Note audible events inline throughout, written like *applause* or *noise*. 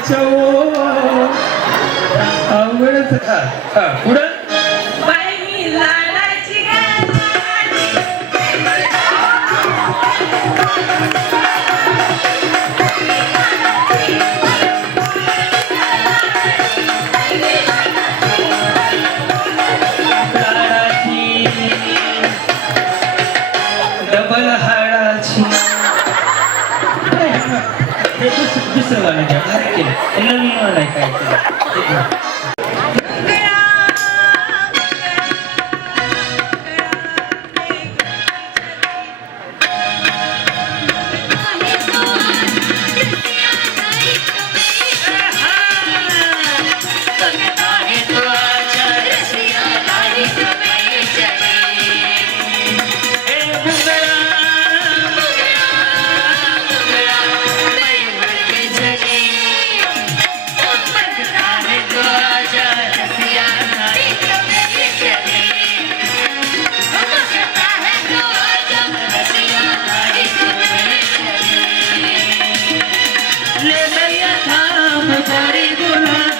इच्छा ओ. आवडत. पुढं? गुलाब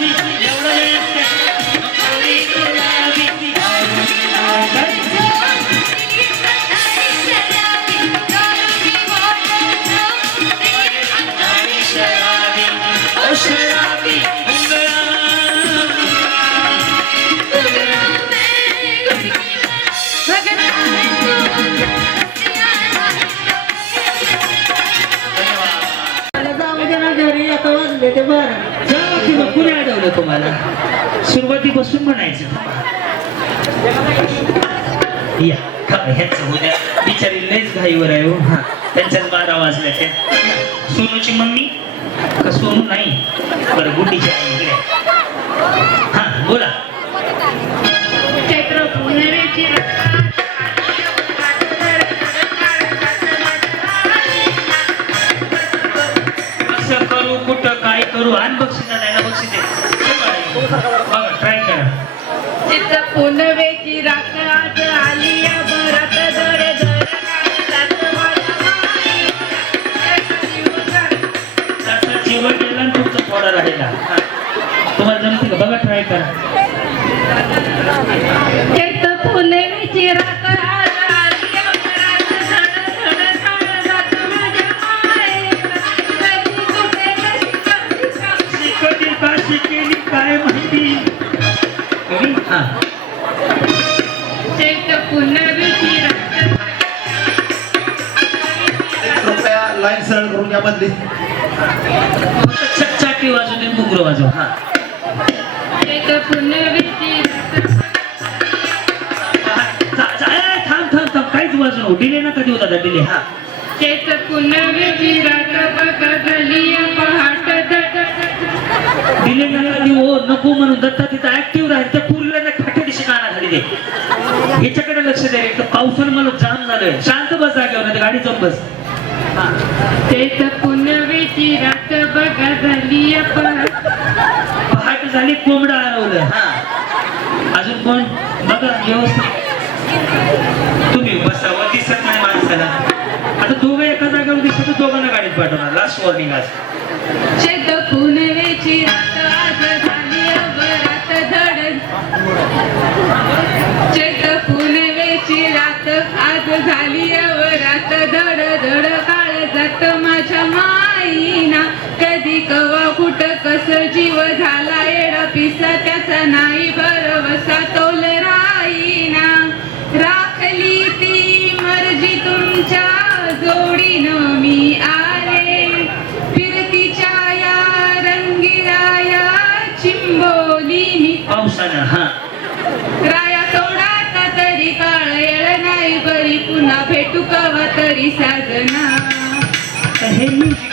मग कुणी अडवलं तुम्हाला? सुरुवातीपासून म्हणायचं. या का ह्याच उद्या बिचारी लयच घाईवर आहे हो. हा त्यांच्याच बारा वाजल्या त्या सोनूची मम्मी? का सोनू नाही? बरं गुड्डीची आई इकडे. हा बोला. गेला आणि तुमचा थोडा राहिला. तुम्हाला जमते का? बघा ट्राय करा. कृपया लाईन सरळ करून यामधली फक्त चाकी वाजू दे वाजव हा. थांब थांब थांब काहीच वाजू नको. डिले नका देऊ दादा डिले. हा. डिले नका देऊ हो, नको म्हणून दत्ता तिथं ऍक्टिव्ह राहील. त्या पुरीला ना खाटे दिशी काना दे ह्याच्याकडे लक्ष द्या एक तर पावसानं मला जाम झालंय. शांत बस जागेवर तर गाडी जाऊन बस. हा चैत पुनवेची रात बदली पहाट झाली कोंबडा हरवलं. हा. अजून कोण? बघा व्यवस्थित. तुम्ही बसावं दिसत नाही माणसाला. आता दोघं एका जागेवर दिसत दोघांना गाडीत पाठवणार. लास्ट वॉर्निंग आज. जोडीनं मी आले. फिरतीच्या या रंगीराया चिंबोली मी. पावसानं हा. राया सोडाता तरी काळ येळ नाही बरी पुन्हा भेटू कवा तरी साजना. हे म्युझिक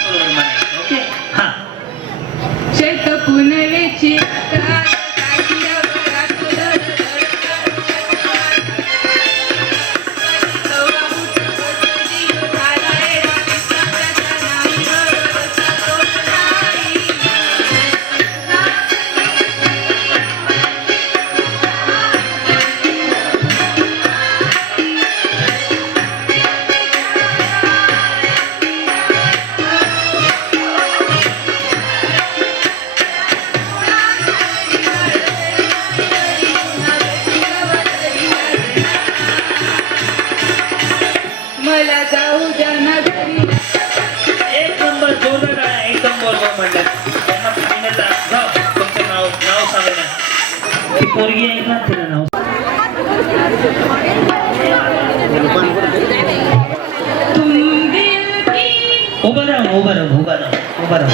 పొరిగి అయినా తినను उबरम उबरम उबरम उबरम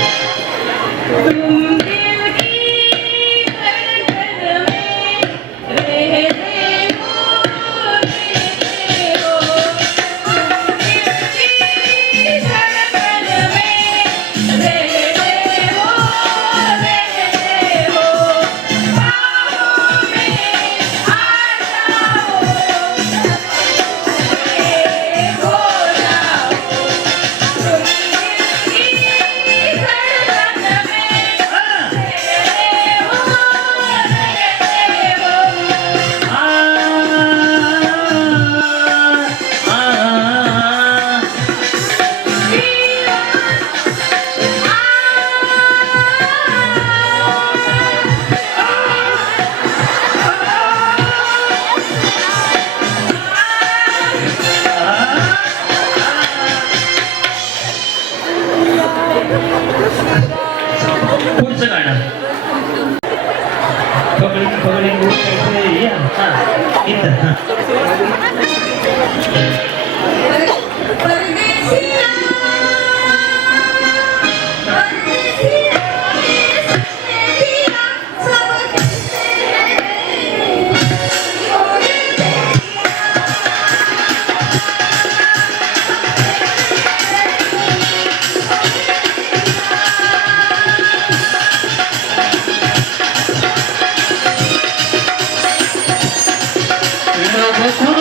ಮಾಡಬೇಕು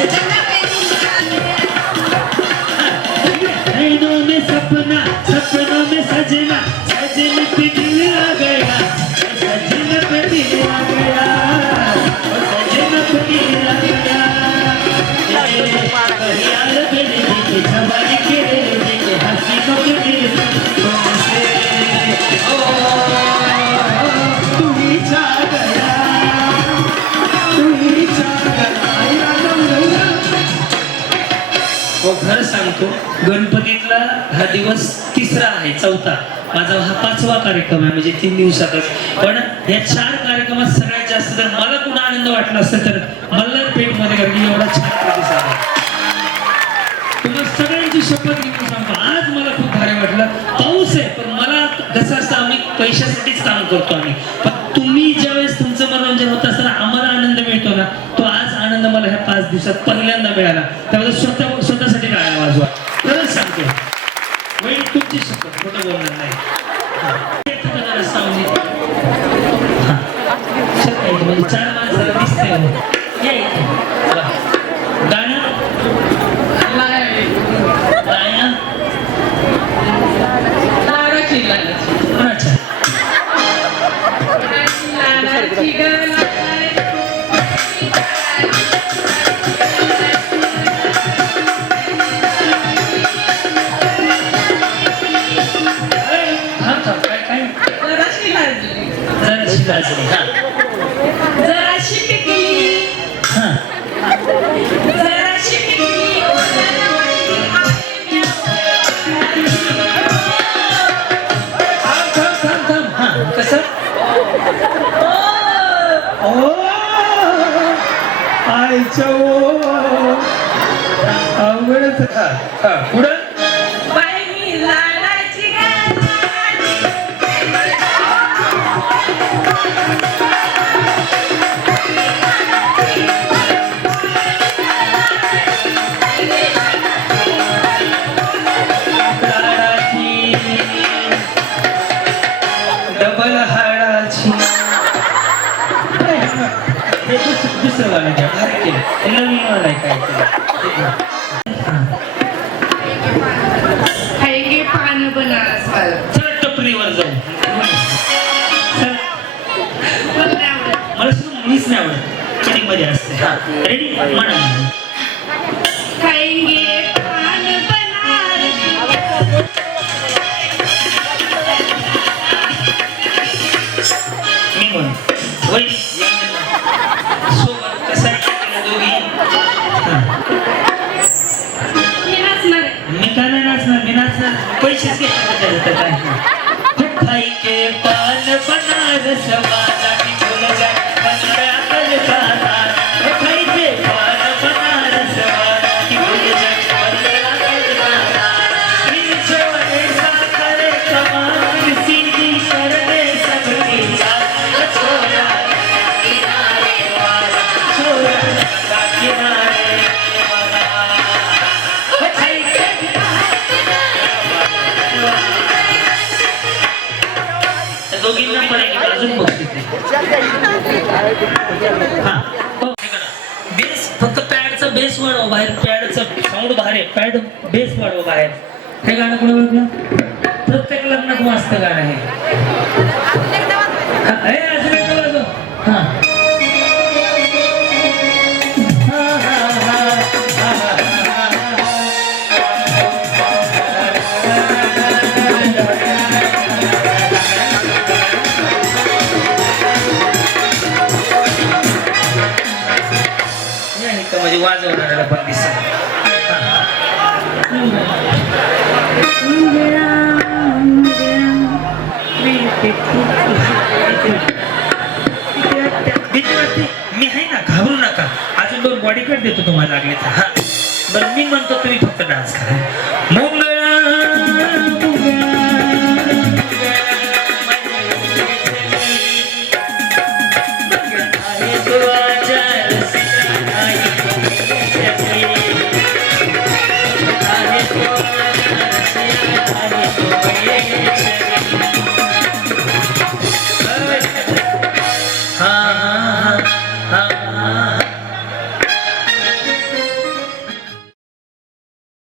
*laughs* Ain't no mess up enough. गणपतीतला हा दिवस तिसरा आहे चौथा. माझा हा पाचवा कार्यक्रम आहे म्हणजे तीन दिवसातच. पण या चार कार्यक्रमात सगळ्यात जास्त जर मला कुणा आनंद वाटला असेल तर मल्हारपेठमध्ये कारण की एवढा छान प्रतिसाद आहे. सगळ्यांची शपथ घेऊन सांगतो. आज मला खूप भारी वाटलं. पाऊस आहे पण मला कसं असतं आम्ही पैशासाठीच काम करतो आम्ही. पण तुम्ही ज्यावेळेस तुमचं मनोरंजन होत असताना आम्हाला आनंद मिळतो ना तो आज आनंद मला ह्या पाच दिवसात पहिल्यांदा मिळाला. त्यामुळे स्वतः पुढे चला टपरीवर जाऊ. मला नाही सुद्धा मुळीच नाही आवडत. कधी मध्ये असते. रेडी म्हणा हो, बेस फक्त पॅडचा बेस वाढव बाहेर. पॅडचं साऊंड बाहेर आहे. पॅड बेस वाढव बाहेर. हे गाणं कोणी ओळखलं प्रत्येक लग्नात मस्त गाणं आहे अजून एक वाजव. हा. वाजवणाऱ्याला पण दिसत मी आहे ना घाबरू नका. अजून दोन बॉडी कार्ड देतो तुम्हाला लागले तर. हा. बरं मी म्हणतो तुम्ही फक्त डान्स करा.